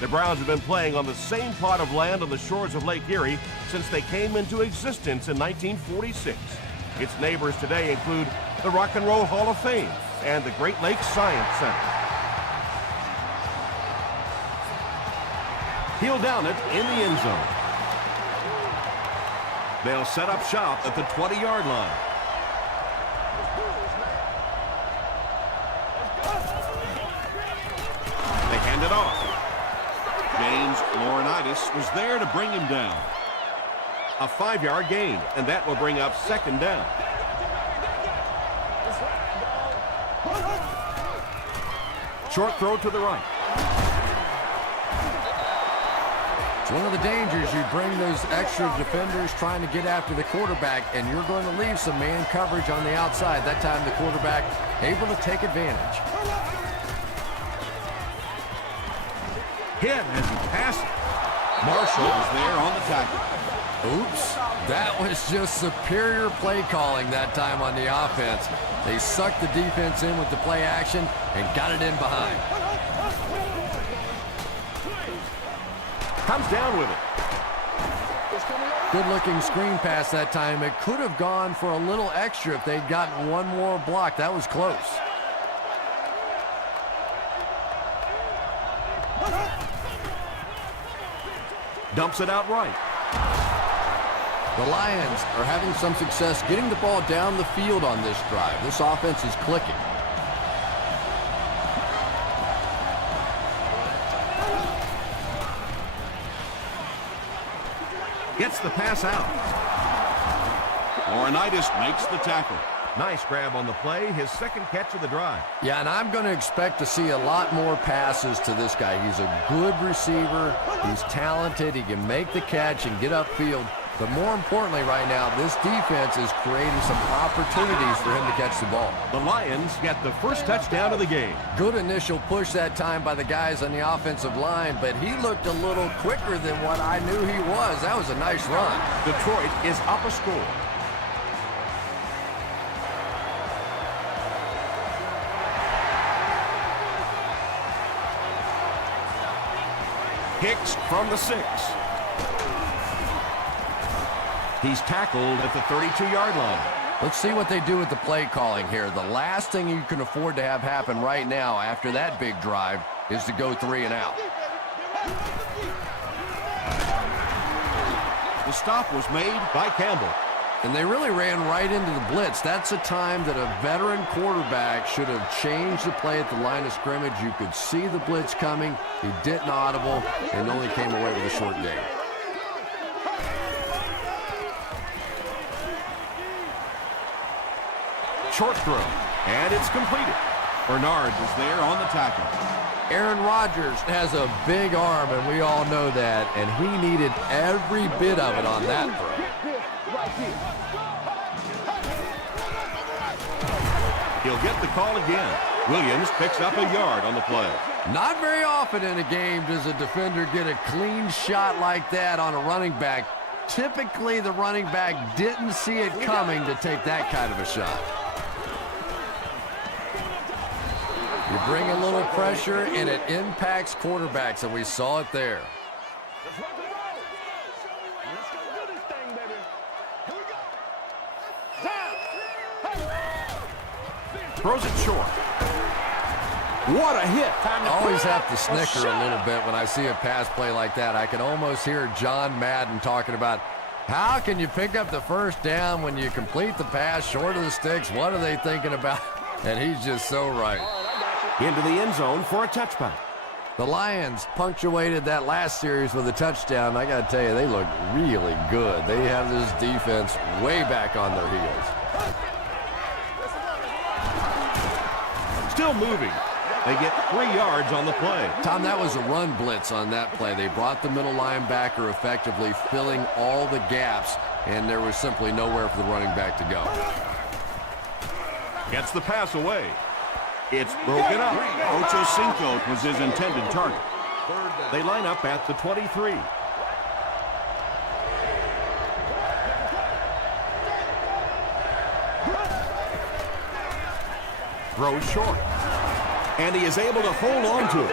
The Browns have been playing on the same plot of land on the shores of Lake Erie since they came into existence in 1946. Its neighbors today include the Rock and Roll Hall of Fame and the Great Lakes Science Center. He'll down it in the end zone. They'll set up shop at the 20-yard line. They hand it off. James Laurinaitis was there to bring him down. A 5-yard gain, and that will bring up second down. Short throw to the right. It's one of the dangers. You bring those extra defenders trying to get after the quarterback, and you're going to leave some man coverage on the outside. That time the quarterback able to take advantage. Hit as he passes. Marshall is there on the tackle. Oops, that was just superior play calling that time on the offense. They sucked the defense in with the play action and got it in behind. Comes down with it. Good-looking screen pass that time. It could have gone for a little extra if they'd gotten one more block. That was close. Dumps it out right. The Lions are having some success getting the ball down the field on this drive. This offense is clicking. Gets the pass out. Laurinaitis makes the tackle. Nice grab on the play, his second catch of the drive. Yeah, and I'm going to expect to see a lot more passes to this guy. He's a good receiver. He's talented. He can make the catch and get upfield. But more importantly right now, this defense is creating some opportunities for him to catch the ball. The Lions get the first touchdown of the game. Good initial push that time by the guys on the offensive line, but he looked a little quicker than what I knew he was. That was a nice run. Detroit is up a score. Hicks from the 6. He's tackled at the 32-yard line. Let's see what they do with the play calling here. The last thing you can afford to have happen right now after that big drive is to go 3 and out. The stop was made by Campbell. And they really ran right into the blitz. That's a time that a veteran quarterback should have changed the play at the line of scrimmage. You could see the blitz coming. He didn't audible and only came away with a short gain. Short throw, and it's completed. Bernard was there on the tackle. Aaron Rodgers has a big arm, and we all know that, and he needed every bit of it on that throw. He'll get the call again. Williams picks up a yard on the play. Not very often in a game does a defender get a clean shot like that on a running back. Typically, the running back didn't see it coming to take that kind of a shot. You bring a little pressure, and it impacts quarterbacks, and we saw it there. Throws it short. What a hit. I always have to snicker a little bit when I see a pass play like that. I can almost hear John Madden talking about how can you pick up the first down when you complete the pass short of the sticks? What are they thinking about? And he's just so right. Into the end zone for a touchback. The Lions punctuated that last series with a touchdown. I got to tell you, they look really good. They have this defense way back on their heels. Still moving. They get 3 yards on the play. Tom, that was a run blitz on that play. They brought the middle linebacker effectively filling all the gaps, and there was simply nowhere for the running back to go. Gets the pass away. It's broken up. Ocho Cinco was his intended target. They line up at the 23. Throws short. And he is able to hold on to it.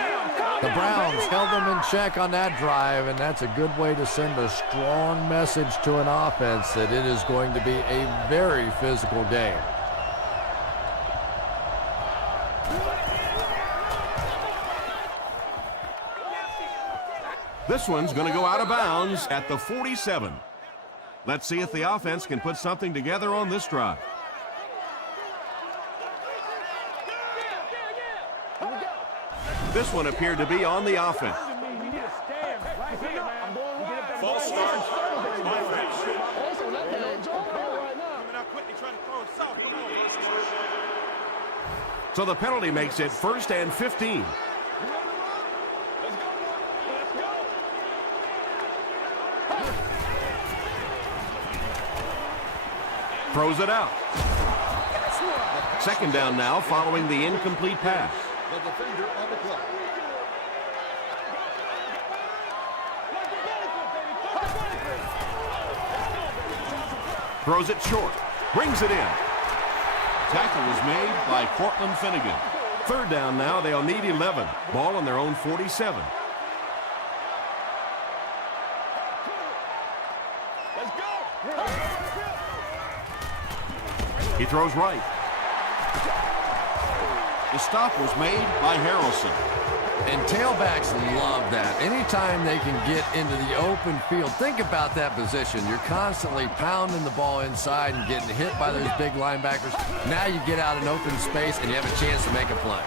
The Browns held them in check on that drive, and that's a good way to send a strong message to an offense that it is going to be a very physical game. This one's going to go out of bounds at the 47. Let's see if the offense can put something together on this drive. This one appeared to be on the offense. False start. So the penalty makes it 1st and 15. Throws it out. 2nd down now following the incomplete pass. The defender on the clock. Throws it short. Brings it in. Tackle was made by Cortland Finnegan. 3rd down now. They'll need 11. Ball on their own 47. He throws right. The stop was made by Harrelson. And tailbacks love that. Anytime they can get into the open field, think about that position. You're constantly pounding the ball inside and getting hit by those big linebackers. Now you get out in open space and you have a chance to make a play.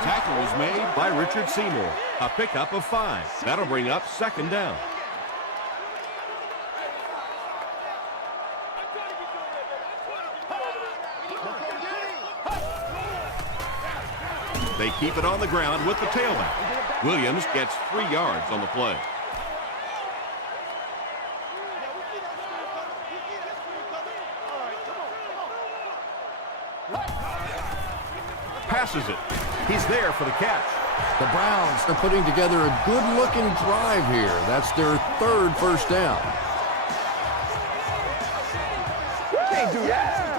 Tackle was made By Richard Seymour. A pickup of 5. That'll bring up 2nd down. They keep it on the ground with the tailback. Williams gets 3 yards on the play. Passes it. He's there for the catch. The Browns are putting together a good-looking drive here. That's their 3rd first down. Can't do that.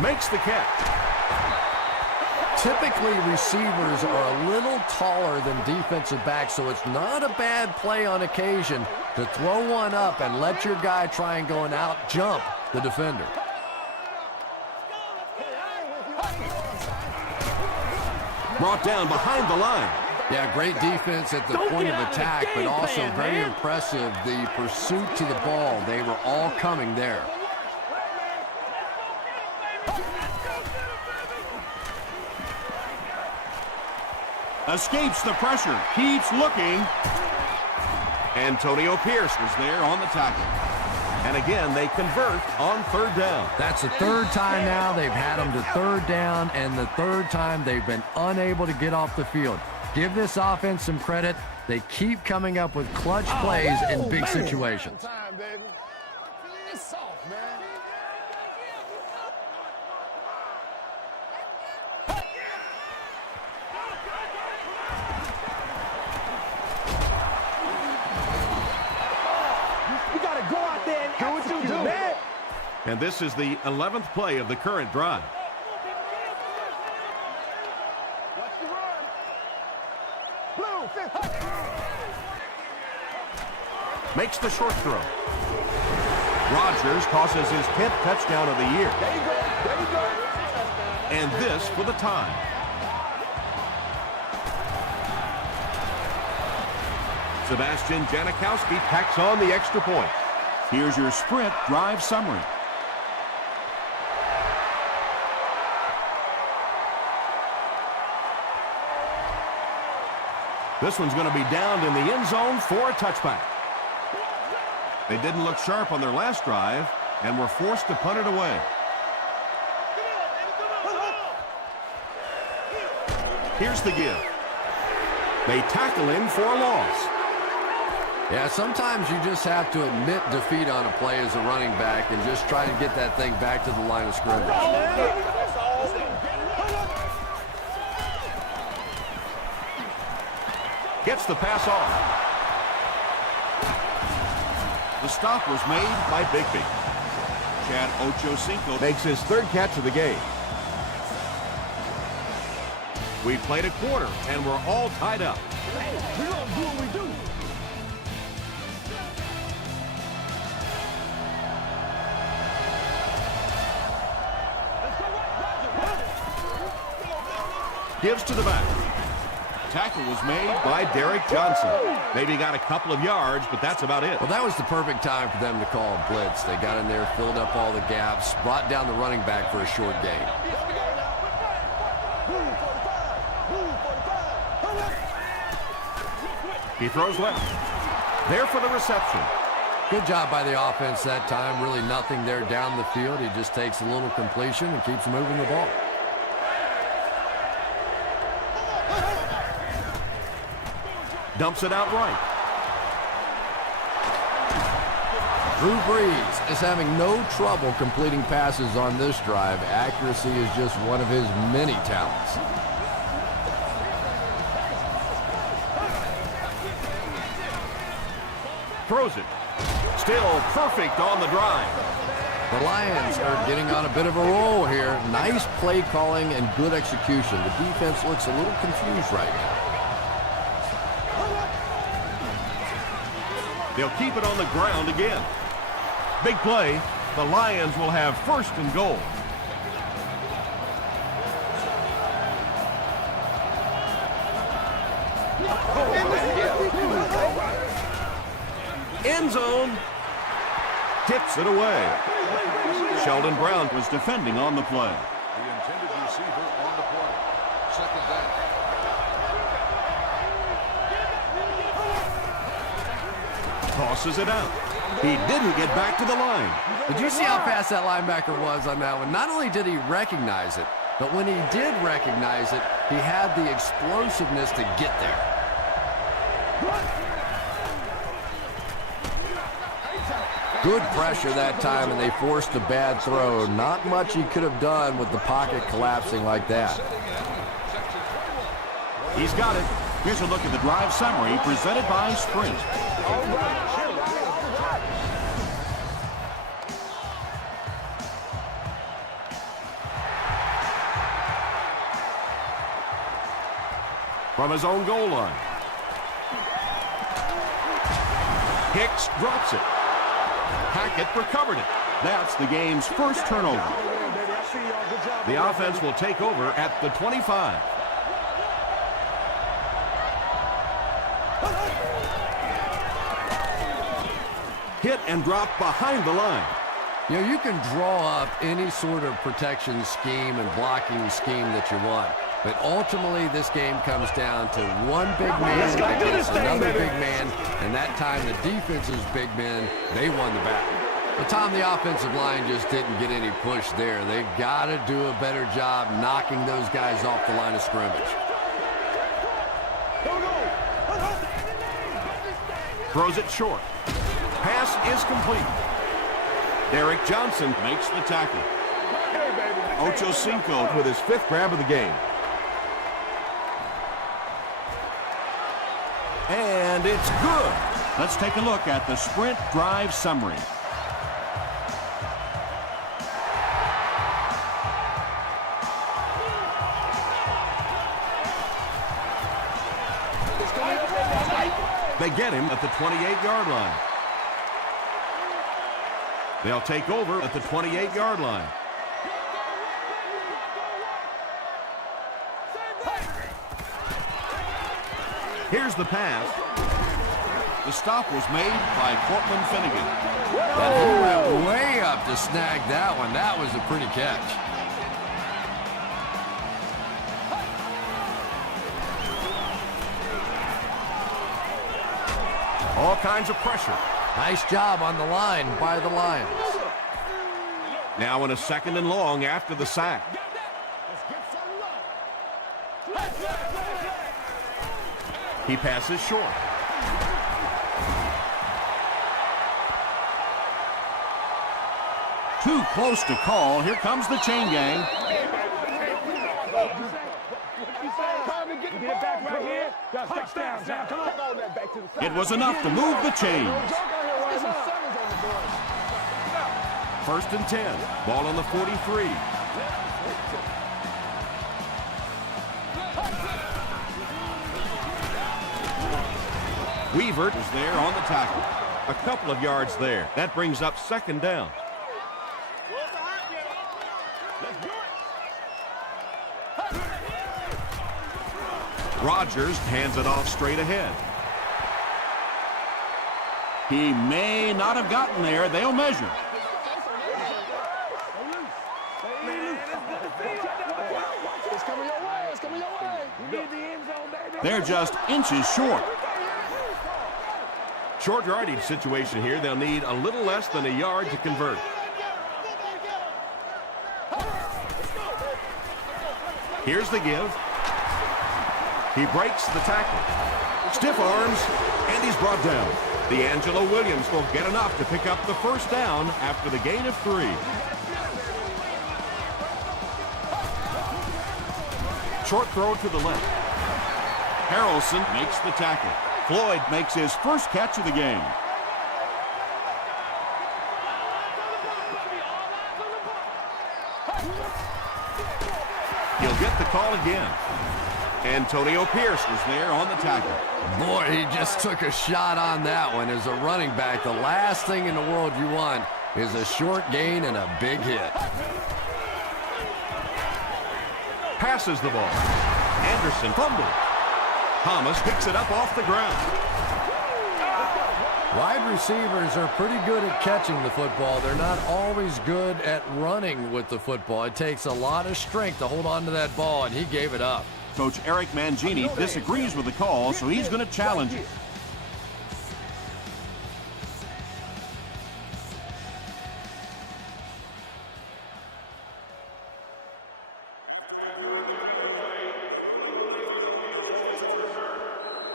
Makes the catch. Typically, receivers are a little taller than defensive backs, so it's not a bad play on occasion to throw one up and let your guy try and go and out-jump the defender. Brought down behind the line. Yeah, great defense at the point of attack, but also very impressive the pursuit to the ball. They were all coming there. escapes the pressure, keeps looking. Antonio Pierce Was there on the tackle. and again they convert on 3rd down. That's the 3rd time now they've had them to 3rd down, and the 3rd time they've been unable to get off the field. Give this offense some credit. They keep coming up with clutch plays in big situations. Time, baby. It's soft, man. You gotta go out there and do what you do, man. And this is the 11th play of the current drive. Watch the run. Blue, 50. Makes the short throw. Rodgers tosses his 10th touchdown of the year. There you go. There you go. And this for the tie. Sebastian Janikowski tacks on the extra point. Here's your sprint drive summary. This one's going to be downed in the end zone for a touchback. They didn't look sharp on their last drive and were forced to punt it away. Here's the give. They tackle him for a loss. Yeah, sometimes you just have to admit defeat on a play as a running back and just try to get that thing back to the line of scrimmage. Gets the pass off. The stop was made by Bigby. Chad Ochocinco Makes his 3rd catch of the game. We played a quarter, and we're all tied up. We gonna do what we do. Gives to the back. Tackle was made by Derek Johnson. Maybe got a couple of yards, but that's about it. Well, that was the perfect time for them to call a blitz. They got in there, filled up all the gaps, brought down the running back for a short gain. He throws left. There for the reception. Good job by the offense that time. Really nothing there down the field. He just takes a little completion and keeps moving the ball. Dumps it out right. Drew Brees is having no trouble completing passes on this drive. Accuracy is just one of his many talents. Throws it. Still perfect on the drive. The Lions are getting on a bit of a roll here. Nice play calling and good execution. The defense looks a little confused right now. They'll keep it on the ground again. Big play. The Lions will have first and goal. End zone. Tips it away. Sheldon Brown was defending on the play. The intended receiver on the play. Second down. Tosses it out. He didn't get back to the line. Did you see how fast that linebacker was on that one? Not only did he recognize it, but when he did recognize it, he had the explosiveness to get there. Good pressure that time, and they forced a bad throw. Not much he could have done with the pocket collapsing like that. He's got it. Here's a look at the drive summary presented by Sprint. From his own goal line. Hicks drops it. Hackett recovered it. That's the game's first turnover. The offense will take over at the 25. Hit and drop behind the line. You know, you can draw up any sort of protection scheme and blocking scheme that you want. But ultimately, this game comes down to one big man against another big man. And that time, the defense's big men, they won the battle. But Tom, the offensive line just didn't get any push there. They've got to do a better job knocking those guys off the line of scrimmage. Throws it short. Pass is complete. Derek Johnson Makes the tackle. Ocho Cinco with his fifth grab of the game. And it's good. Let's take a look at the Sprint drive summary. They get him at the 28-yard line. They'll take over at the 28-yard line. Here's the pass. The stop was made by Cortland Finnegan. And he went way up to snag that one. That was a pretty catch. All kinds of pressure. Nice job on the line by the Lions. Now in a second and long after the sack. He passes short. Too close to call. Here comes the chain gang. It was enough to move the chains. First and 10. Ball on the 43. Weaver is there on the tackle. A couple of yards there. That brings up second down. Rodgers hands it off straight ahead. He may not have gotten there. They'll measure. It's coming your way. It's coming your way. We need the end zone, baby. They're just inches short. Short yardage situation here. They'll need a little less than a yard to convert. Here's the give. He breaks the tackle. Stiff arms, and he's brought down. D'Angelo Williams will get enough to pick up the first down after the gain of 3. Short throw to the left. Harrelson makes the tackle. Floyd makes his first catch of the game. He'll get the call again. Antonio Pierce Is there on the tackle. Boy, he just took a shot on that one. As a running back, the last thing in the world you want is a short gain and a big hit. passes the ball. Anderson fumbles. Thomas picks it up off the ground. Wide receivers are pretty good at catching the football. They're not always good at running with the football. It takes a lot of strength to hold on to that ball, and he gave it up. Coach Eric Mangini disagrees with the call, so he's going to challenge it.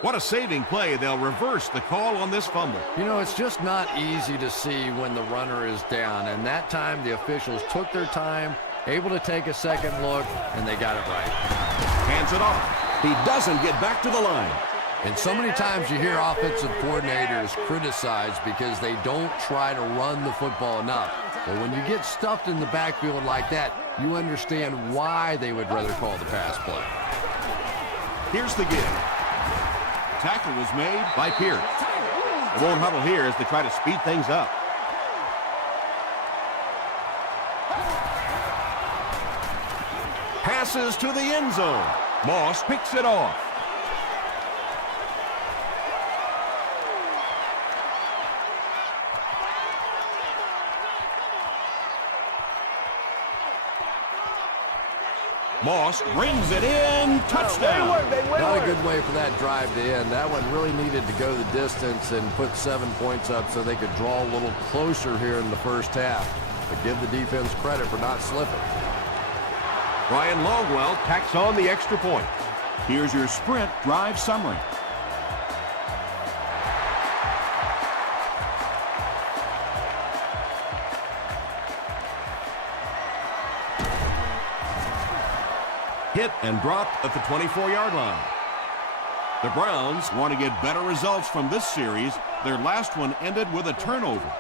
What a saving play. They'll reverse the call on this fumble. You know, it's just not easy to see when the runner is down, and that time the officials took their time, able to take a second look, and they got it right. Hands it off. He doesn't get back to the line. And so many times you hear offensive coordinators criticized because they don't try to run the football enough. But when you get stuffed in the backfield like that, you understand why they would rather call the pass play. Here's the give. Tackle was made By Pierce. They won't huddle here as they try to speed things up. Passes to the end zone. Moss picks it off. Moss brings it in. Touchdown. Not a good way for that drive to end. That one really needed to go the distance and put 7 points up so they could draw a little closer here in the first half. But give the defense credit for not slipping. Ryan Longwell tacks on the extra point. Here's your sprint drive summary. Hit and dropped at the 24-yard line. The Browns want to get better results from this series. Their last one ended with a turnover.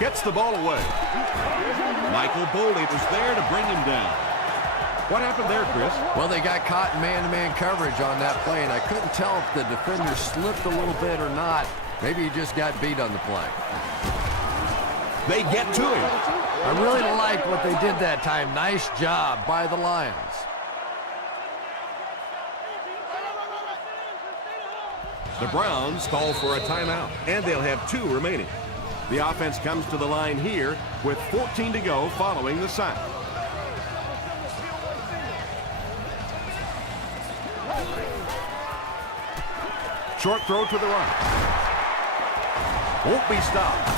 Gets the ball away. Michael Boley was there to bring him down. What happened there, Chris? Well, they got caught in man-to-man coverage on that play, and I couldn't tell if the defender slipped a little bit or not. Maybe he just got beat on the play. They get to him. I really like what they did that time. Nice job by the Lions. The Browns call for a timeout, and they'll have 2 remaining. The offense comes to the line here with 14 to go following the sack. Short throw to the right. Won't be stopped.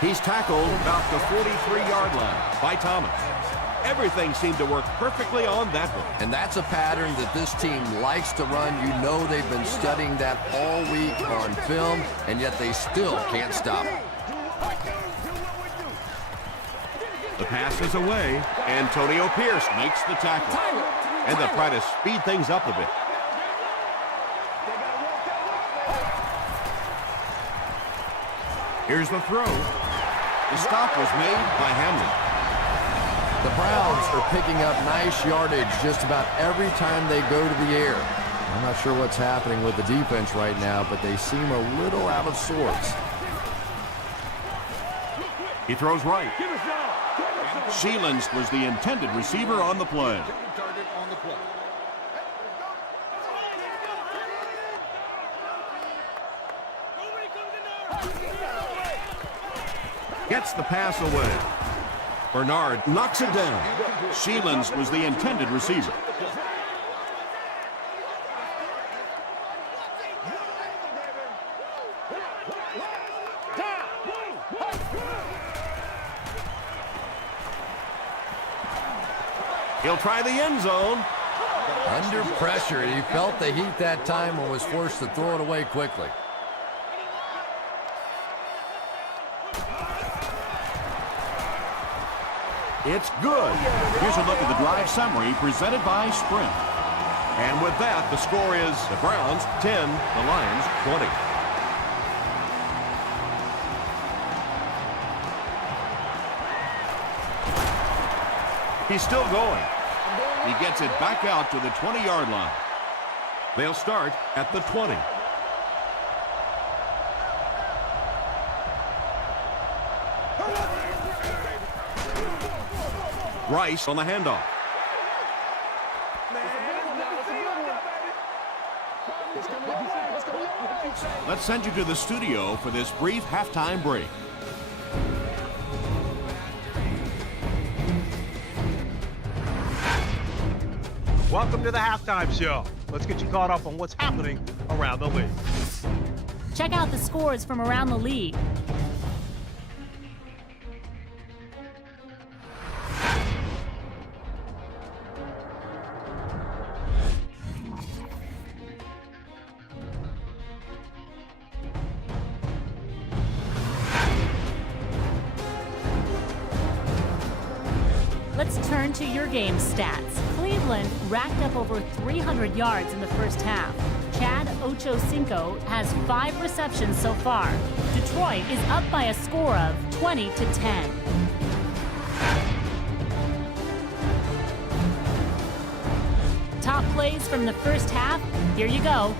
He's tackled about the 43-yard line by Thomas. Everything seemed to work perfectly on that one. And that's a pattern that this team likes to run. You know they've been studying that all week on film, and yet they still can't stop it. The pass is away. Antonio Pierce Makes the tackle. and they'll try to speed things up a bit. Here's the throw. The stop was made by Hamlin. The Browns are picking up nice yardage just about every time they go to the air. I'm not sure what's happening with the defense right now, but they seem a little out of sorts. He throws right. Sheelands was the intended receiver on the play. Target on the play. Gets the pass away. Bernard knocks it down. Sheelands was the intended receiver. He'll try the end zone. Under pressure, he felt the heat that time and was forced to throw it away quickly. It's good. Here's a look at the drive summary presented by Sprint. And with that, the score is the Browns 10, the Lions 20. He's still going. He gets it back out to the 20-yard line. They'll start at the 20. Rice on the handoff. Let's send you to the studio for this brief halftime break. Welcome to the halftime show. Let's get you caught up on what's happening around the league. Check out the scores from around the league. Let's turn to your game stats. Cleveland racked up over 300 yards in the first half. Chad Ochocinco has 5 receptions so far. Detroit is up by a score of 20-10. Top plays from the first half, here you go.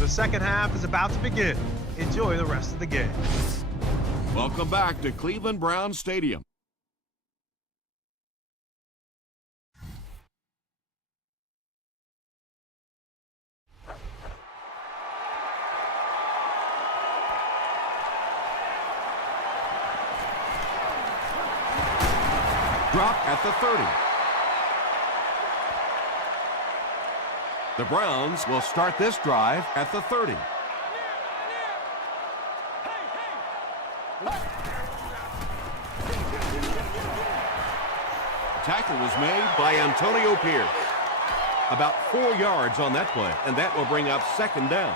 The second half is about to begin. Enjoy the rest of the game. Welcome back to Cleveland Browns Stadium. Drop at the 30. The Browns will start this drive at the 30. Tackle was made By Antonio Pierce. About 4 yards on that play, and that will bring up second down.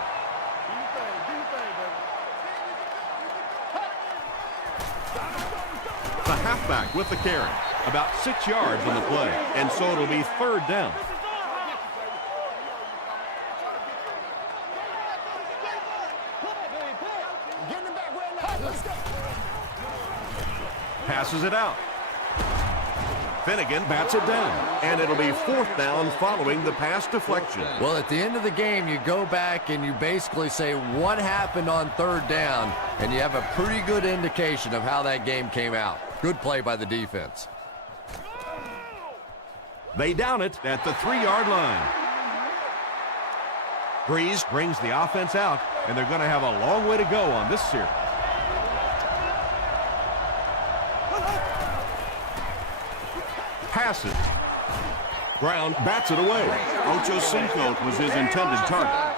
The halfback with the carry. About 6 yards on the play, and so it'll be third down. Passes it out. Finnegan bats it down, and it'll be fourth down following the pass deflection. Well, at the end of the game, you go back and you basically say what happened on third down, and you have a pretty good indication of how that game came out. Good play by the defense. They down it at the 3-yard line. Breeze brings the offense out, and they're going to have a long way to go on this series. Passes. Brown bats it away. Ochocinco was his intended target.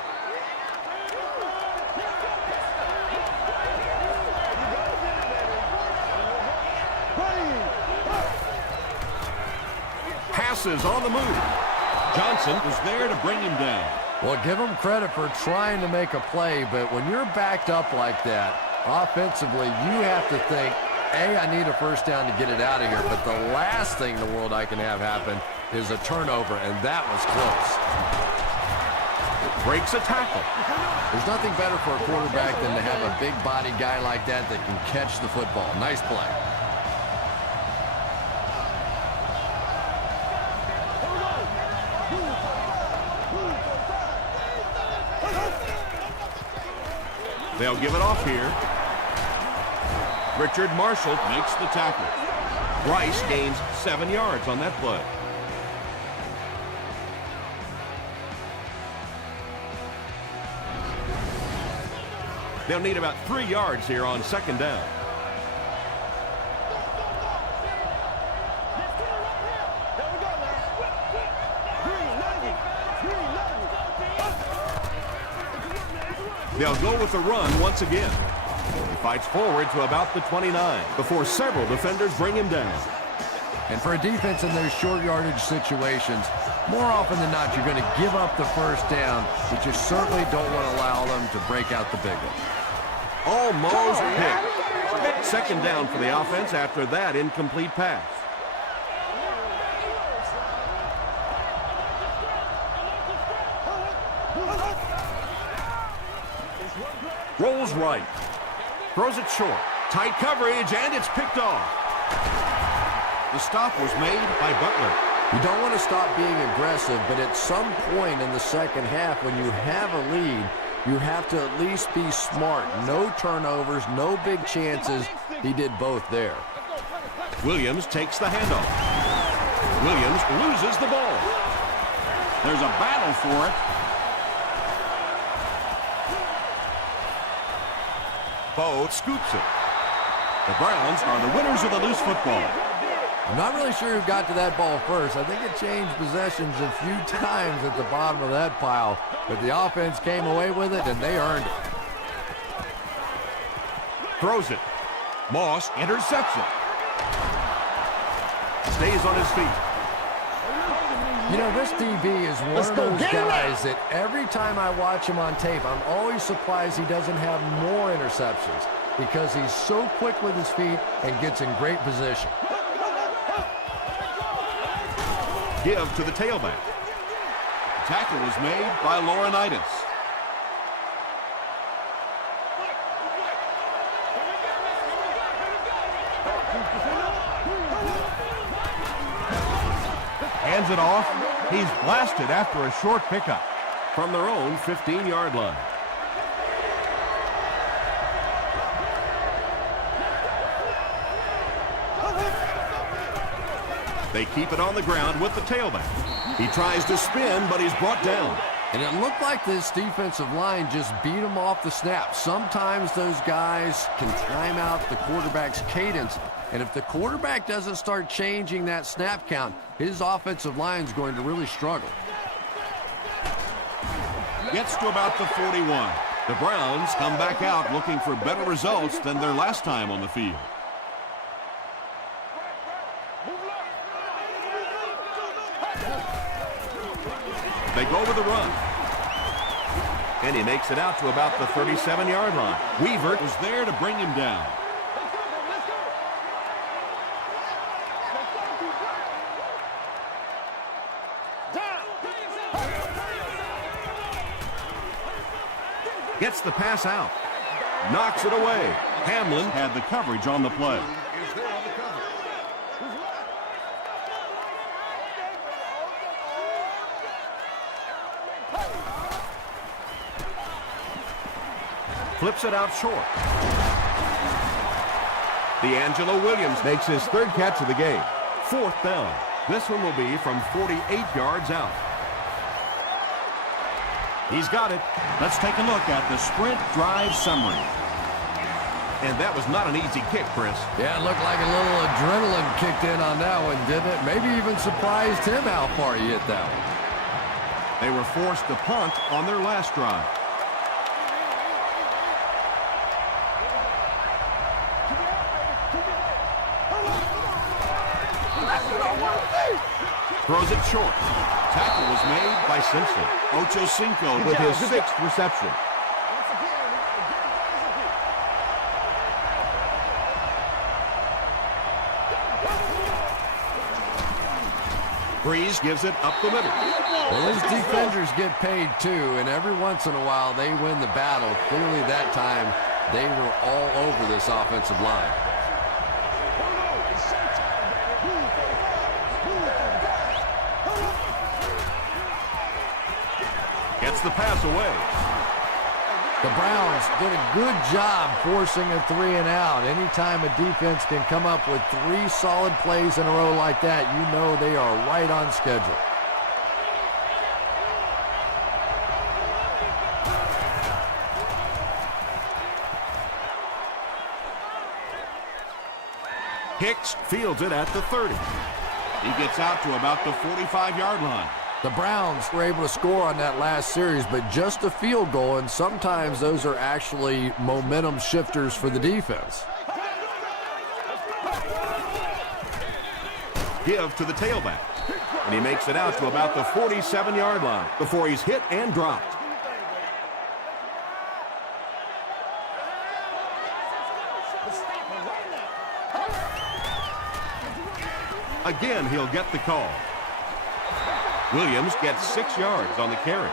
Moss is on the move. Johnson was there to bring him down. Well, give him credit for trying to make a play, but when you're backed up like that, offensively, you have to think, A, I need a first down to get it out of here, but the last thing in the world I can have happen is a turnover, and that was close. Breaks a tackle. There's nothing better for a quarterback than to have a big-bodied guy like that that can catch the football. Nice play. They'll give it off here. Richard Marshall Makes the tackle. Bryce gains 7 yards on that play. They'll need about 3 yards here on second down. They'll go with the run once again. He fights forward to about the 29 before several defenders bring him down. And for a defense in those short yardage situations, more often than not, you're going to give up the first down, but you certainly don't want to allow them to break out the big one. Almost picked. Second down for the offense after that incomplete pass. Rolls right. Throws it short. Tight coverage, and it's picked off. The stop was made by Butler. You don't want to stop being aggressive, but at some point in the second half, when you have a lead, you have to at least be smart. No turnovers, no big chances. He did both there. Williams takes the handoff. Williams loses the ball. There's a battle for it. Bo scoops it. The Browns are the winners of the loose football. I'm not really sure who got to that ball first. I think it changed possessions a few times at the bottom of that pile, but the offense came away with it, and they earned it. Throws it. Moss intercepts it. Stays on his feet. You know, this DB is one of those guys that every time I watch him on tape, I'm always surprised he doesn't have more interceptions because he's so quick with his feet and gets in great position. Give to the tailback. The tackle was made by Laurinaitis. Hands it off. He's blasted after a short pickup from their own 15-yard line. They keep it on the ground with the tailback. He tries to spin, but he's brought down. And it looked like this defensive line just beat him off the snap. Sometimes those guys can time out the quarterback's cadence, and if the quarterback doesn't start changing that snap count, his offensive line is going to really struggle. Gets to about the 41. The Browns come back out looking for better results than their last time on the field. They go with the run. And he makes it out to about the 37-yard line. Weaver was there to bring him down. Gets the pass out. Knocks it away. Hamlin Had the coverage on the play. flips it out short. D'Angelo Williams makes his third catch of the game. Fourth down. This one will be from 48 yards out. He's got it. Let's take a look at the sprint drive summary. And that was not an easy kick, Chris. Yeah, it looked like a little adrenaline kicked in on that one, didn't it? Maybe even surprised him how far he hit that one. They were forced to punt on their last drive. Throws it short. Tackle was made by Simpson. Ocho Cinco With his 6th reception. Breeze gives it up the middle. Well, these defenders get paid too, and every once in a while they win the battle. Clearly that time they were all over this offensive line. Gets the pass away. The Browns did a good job forcing a 3 and out. Anytime a defense can come up with 3 solid plays in a row like that, you know they are right on schedule. Hicks fields it at the 30. He gets out to about the 45-yard line. The Browns were able to score on that last series, but just a field goal, and sometimes those are actually momentum shifters for the defense. Give to the tailback. And he makes it out to about the 47-yard line before he's hit and dropped. Again, he'll get the call. Williams gets 6 yards on the carry.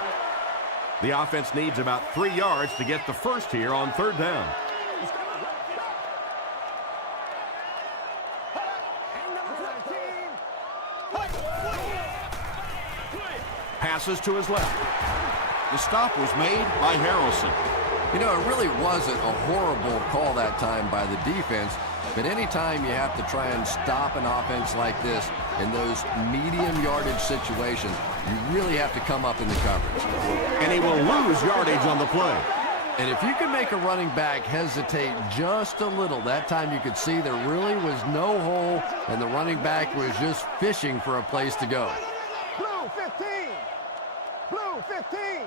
The offense needs about 3 yards to get the first here on 3rd down. Passes to his left. The stop was made by Harrelson. You know, it really wasn't a horrible call that time by the defense, but anytime you have to try and stop an offense like this in those medium yardage situations, you really have to come up in the coverage. And he will lose yardage on the play. And if you can make a running back hesitate just a little, that time you could see there really was no hole, and the running back was just fishing for a place to go. Blue 15. Blue 15.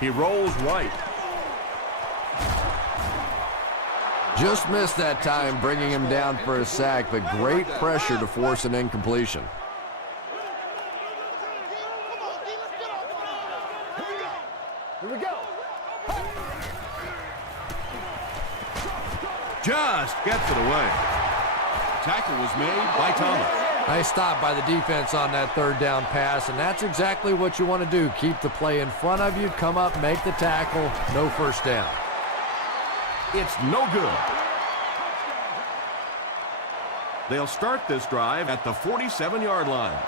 He rolls right. Just missed that time, bringing him down for a sack, but great pressure to force an incompletion. Here we go. Just gets it away. Tackle was made by Thomas. Nice stop by the defense on that 3rd down pass, and that's exactly what you want to do. Keep the play in front of you, come up, make the tackle, no first down. It's no good. They'll start this drive at the 47-yard line.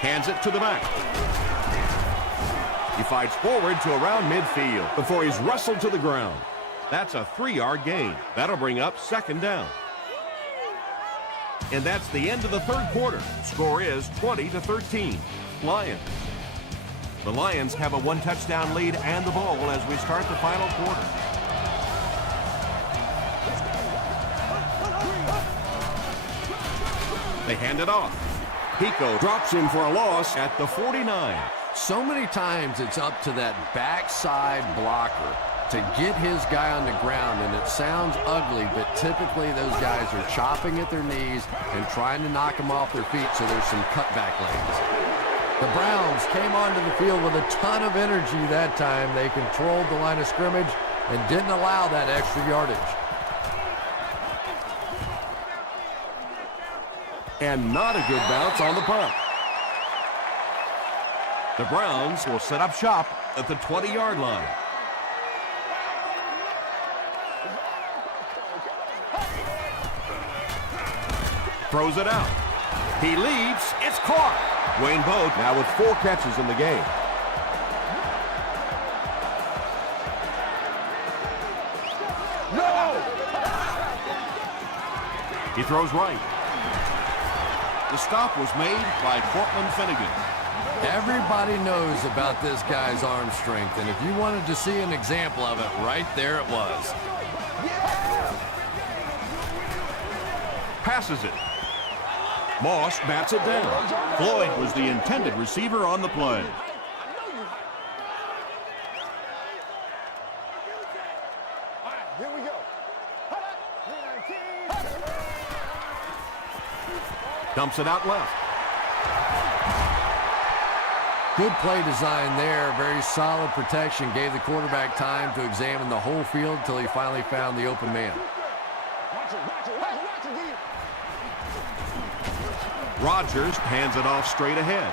Hands it to the back. He fights forward to around midfield before he's wrestled to the ground. That's a 3-yard gain. That'll bring up 2nd down. And that's the end of the 3rd quarter. Score is 20-13. Lions. The Lions have a 1-touchdown lead and the ball as we start the final quarter. They hand it off. Pico drops him for a loss at the 49. So many times it's up to that backside blocker to get his guy on the ground, and it sounds ugly, but typically those guys are chopping at their knees and trying to knock them off their feet, so there's some cutback lanes. The Browns came onto the field with a ton of energy that time. They controlled the line of scrimmage and didn't allow that extra yardage. And not a good bounce on the punt. The Browns will set up shop at the 20-yard line. Throws it out. He leaps. It's caught. Wayne Boat now with 4 catches in the game. No! He throws right. The stop was made by Cortland Finnegan. Everybody knows about this guy's arm strength, and if you wanted to see an example of it, right there it was. Passes it. Moss bats it down. Floyd was the intended receiver on the play. Here we go. Dumps it out left. Good play design there. Very solid protection. Gave the quarterback time to examine the whole field until he finally found the open man. Rodgers hands it off straight ahead.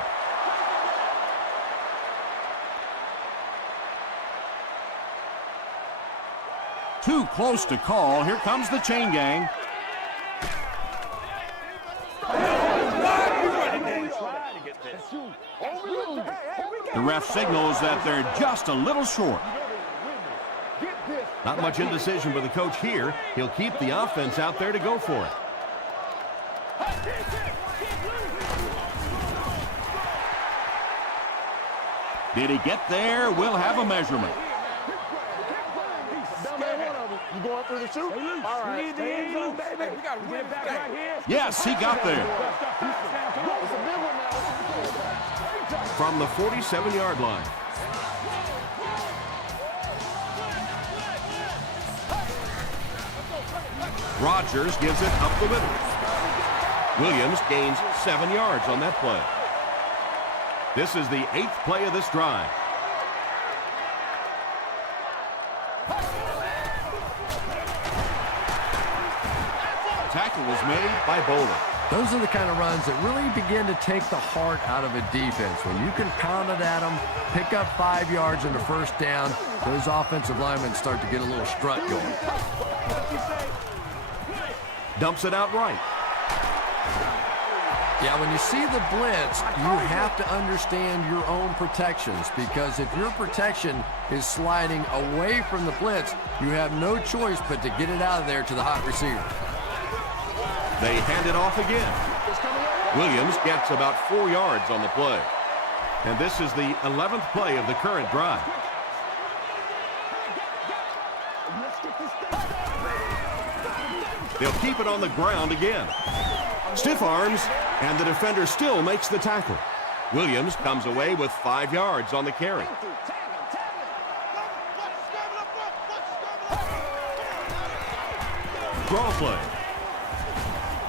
Too close to call. Here comes the chain gang. The ref signals that they're just a little short. Not much indecision by the coach here. He'll keep the offense out there to go for it. Did he get there? We'll have a measurement. You going for the shoot? All right. We need the end zone, baby. We got to get it back right here. Yes, he got there. It's a big one now. From the 47-yard line. Rodgers gives it up the middle. Williams gains 7 yards on that play. This is the 8th play of this drive. Tackle was made by Bowler. Those are the kind of runs that really begin to take the heart out of a defense. When you can pound it at them, pick up 5 yards in the first down, those offensive linemen start to get a little strut going. Dumps it out right. Yeah, when you see the blitz, you have to understand your own protections, because if your protection is sliding away from the blitz, you have no choice but to get it out of there to the hot receiver. They hand it off again. Williams gets about 4 yards on the play. And this is the 11th play of the current drive. They'll keep it on the ground again. Stiff arms, and the defender still makes the tackle. Williams comes away with 5 yards on the carry. Draw play.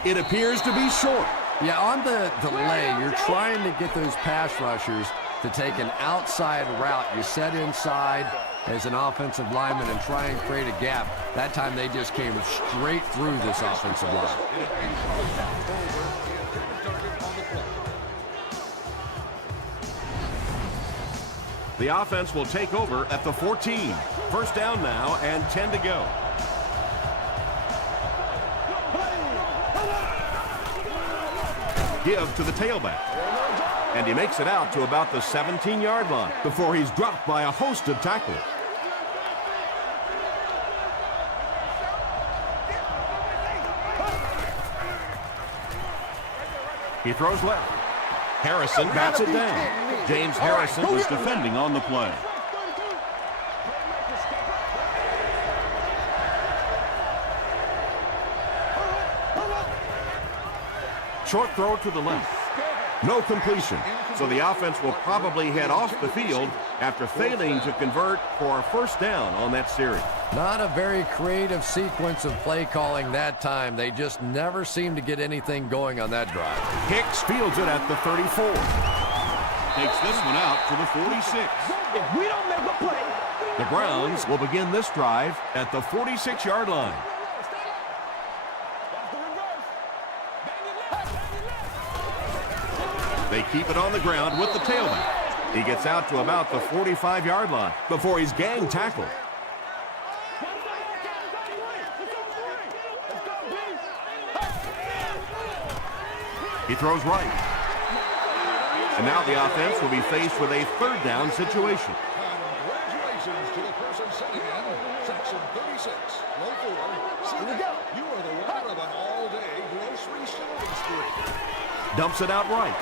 It appears to be short. Yeah, on the delay, you're trying to get those pass rushers to take an outside route. You set inside as an offensive lineman and try and create a gap. That time they just came straight through this offensive line. The offense will take over at the 14. First down now and 10 to go. Give to the tailback. And he makes it out to about the 17-yard line before he's dropped by a host of tacklers. He throws left. Harrison bats it down. James Harrison was defending on the play. Short throw to the left. No completion. So the offense will probably head off the field after failing to convert for a first down on that series. Not a very creative sequence of play calling that time. They just never seem to get anything going on that drive. Hicks fields it at the 34. Takes this one out to the 46. If we don't make a play, The Browns will begin this drive at the 46-yard line. They keep it on the ground with the tailback. He gets out to about the 45-yard line before he's gang tackled. He throws right. And now the offense will be faced with a third down situation. Congratulations to the person sitting in section 36, row 4. See that? You are the winner of an all-day grocery shopping spree. Dumps it out right.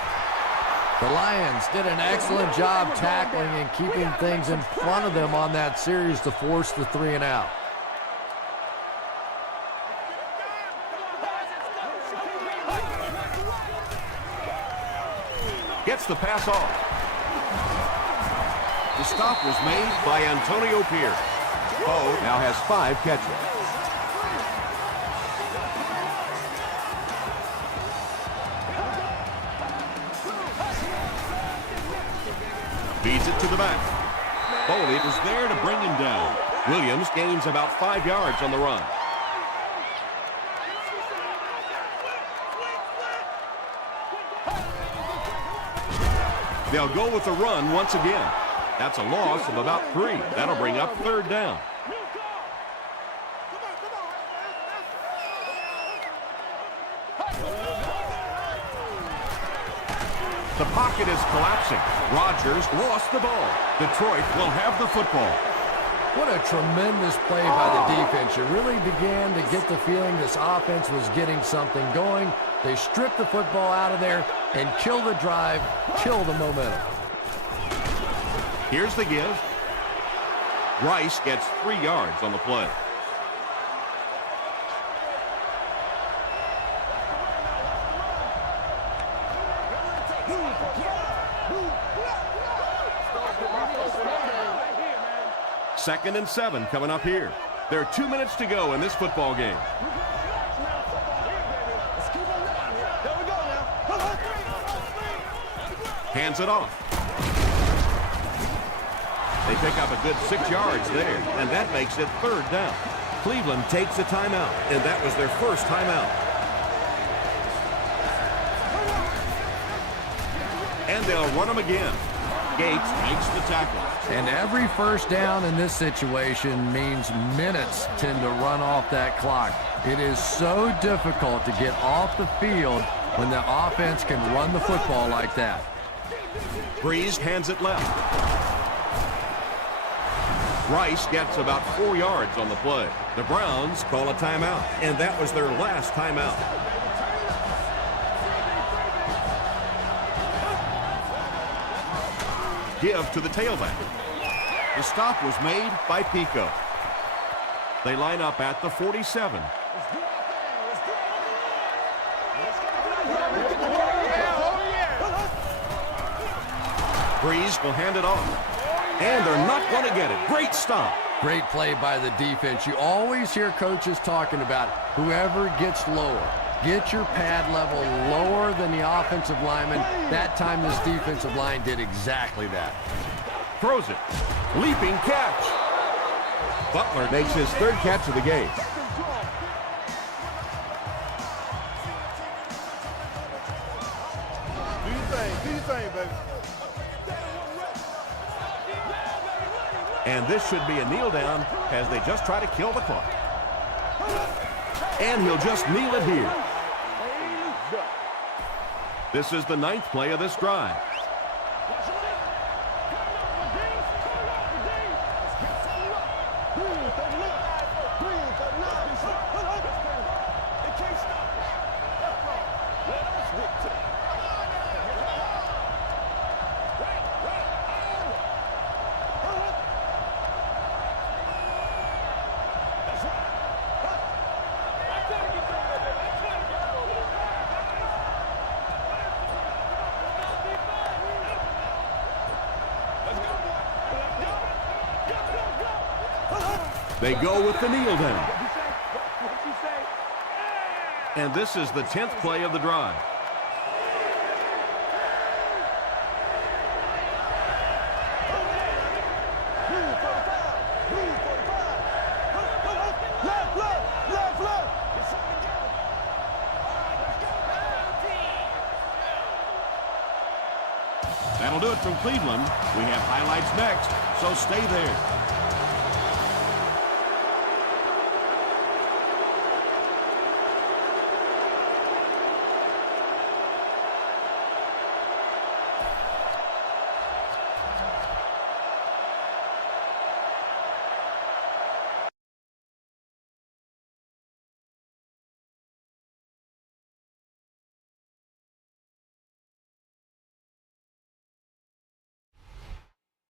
The Lions did an excellent job tackling and keeping things in front of them on that series to force the 3 and out. gets the pass off. The stop was made by Antonio Pierce. Poe now has 5 catches. Feeds it to the back. Foley was there to bring him down. Williams gains about 5 yards on the run. They'll go with the run once again. That's a loss of about 3. That'll bring up 3rd down. The pocket is collapsing. Rodgers lost the ball. Detroit will have the football. What a tremendous play by the defense. You really began to get the feeling this offense was getting something going. They stripped the football out of there and kill the drive, kill the momentum. Here's the give. Rice gets 3 yards on the play. Second and 7 coming up here. There are 2 minutes to go in this football game. Hands it off. They pick up a good 6 yards there, and that makes it 3rd down. Cleveland takes a timeout, and that was their first timeout. And they'll run them again. Gates makes the tackle. And every first down in this situation means minutes tend to run off that clock. It is so difficult to get off the field when the offense can run the football like that. Breeze hands it left. Rice gets about 4 yards on the play. The Browns call a timeout, and that was their last timeout. Give to the tailback. The stop was made by Pico. They line up at the 47. Breeze will hand it off. And they're not going to get it. Great stop. Great play by the defense. You always hear coaches talking about whoever gets lower. Get your pad level lower than the offensive lineman. That time this defensive line did exactly that. Throws it. Leaping catch. Butler makes his 3rd catch of the game. Do your thing, baby. And this should be a kneel down as they just try to kill the clock. And he'll just kneel it here. This is the 9th play of this drive. They go with the kneel down. And this is the 10th play of the drive. That'll do it from Cleveland. We have highlights next, so stay there.